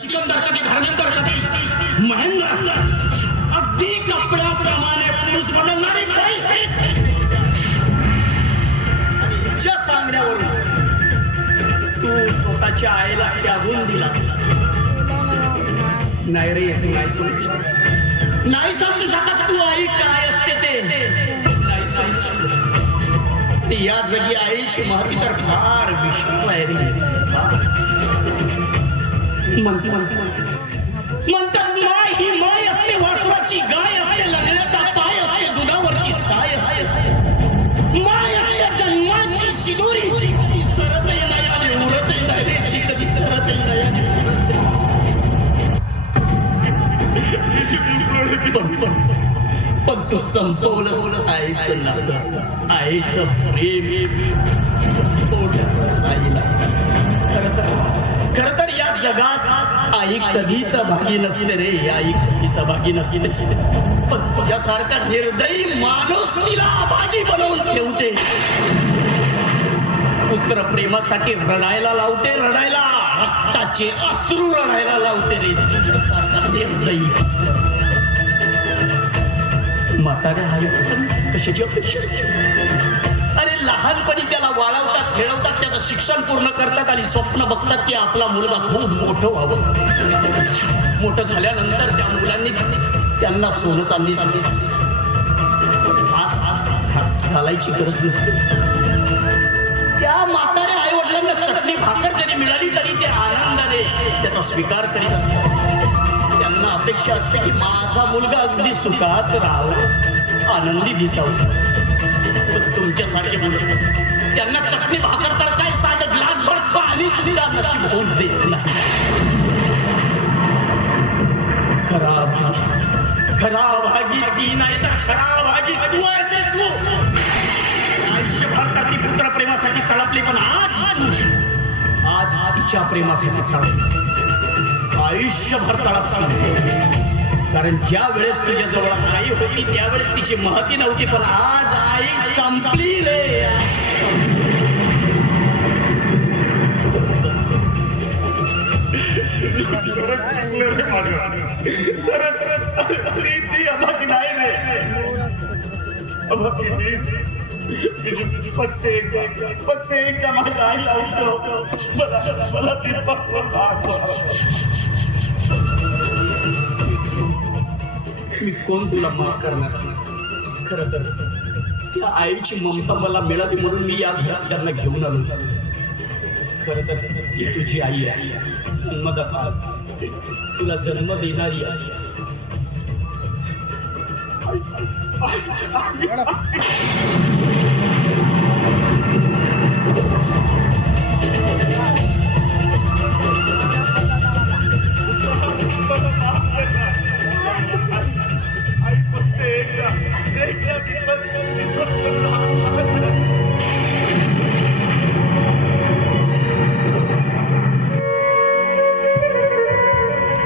सिकंदर कधी धर्मेंद्र कधी महेंद्र अगदी कपड्याप्रमाणे पुरुष बदलणारी बाई आणि हिच्या सांगण्यावरून तू स्वतःच्या आईला त्यागून दिला. नाही रे, तू नाही समजू शकत, नाही समजू शकत तू आई काय असते ते नाही समजू शकत. आणि या जगी आईची महती तर फार विशाल आहे रे. म्हणतात माय ही माय असते, वासराची गाय असते, लग्नाचा पाय असते, दुधावरची साय असते. माय असते जन्माची शिदोरी, सरतही नाही आणि उरतही नाही रे, ती कधी सरतही नाही. पण तू संपवलं आईचं नातं, आईचं प्रेम आईला. खर तर या जगात आई कधीच भागी नसते रे, आई कधीच भागी नसते. पण तुझ्यासारखा निर्दयी माणूस तिला भाजी बनवून ठेवते. पुत्र प्रेमासाठी रडायला लावते, रडायला रक्ताचे अश्रू रडायला लावते रे. तुझ्यासारखा निर्दयी म्हाताऱ्या आई कशाची अपेक्षा असते. अरे लहानपणी त्याला वाळवतात, खेळवतात, त्याचं शिक्षण पूर्ण करतात आणि स्वप्न बघतात की आपला मुलगा खूप मोठं व्हावं. मोठं झाल्यानंतर त्या मुलांनी त्यांना सोनं चांदी घालायची गरज नसते. त्या म्हाताऱ्या आई वडिलांना चटणी भाकर जरी मिळाली तरी ते आनंदाने त्याचा स्वीकार करीत असतात. त्यांना अपेक्षा असते की माझा मुलगा अगदी सुखात राहावं, आनंदी दिसावं. तुमच्यासारखे मुलं त्यांना चटणी भाकर तर काय साधं ग्लासभर पाणी सुद्धा नशीब होऊन देत नाही. खरा भागी ती नाही तर खरा भागी तू आहेस रे तू. आयुष्यभर तर ती पुत्र प्रेमासाठी तळपली, पण आज तिच्या प्रेमासाठी तळपली. आयुष्यभर तळपली. कारण ज्या वेळेस तुझ्या जवळ आई होती त्यावेळेस तिची महती नव्हती, पण आज आई संपली रे. प्रत्येक माझ्या आईला मला मी कोण तुला माफ करणार. खरं तर त्या आईची ममता मला मिळावी म्हणून मी या घरात त्यांना घेऊन आलो. खरं तर ही तुझी आई आहे, जन्मदाता, तुला जन्म देणारी आहे.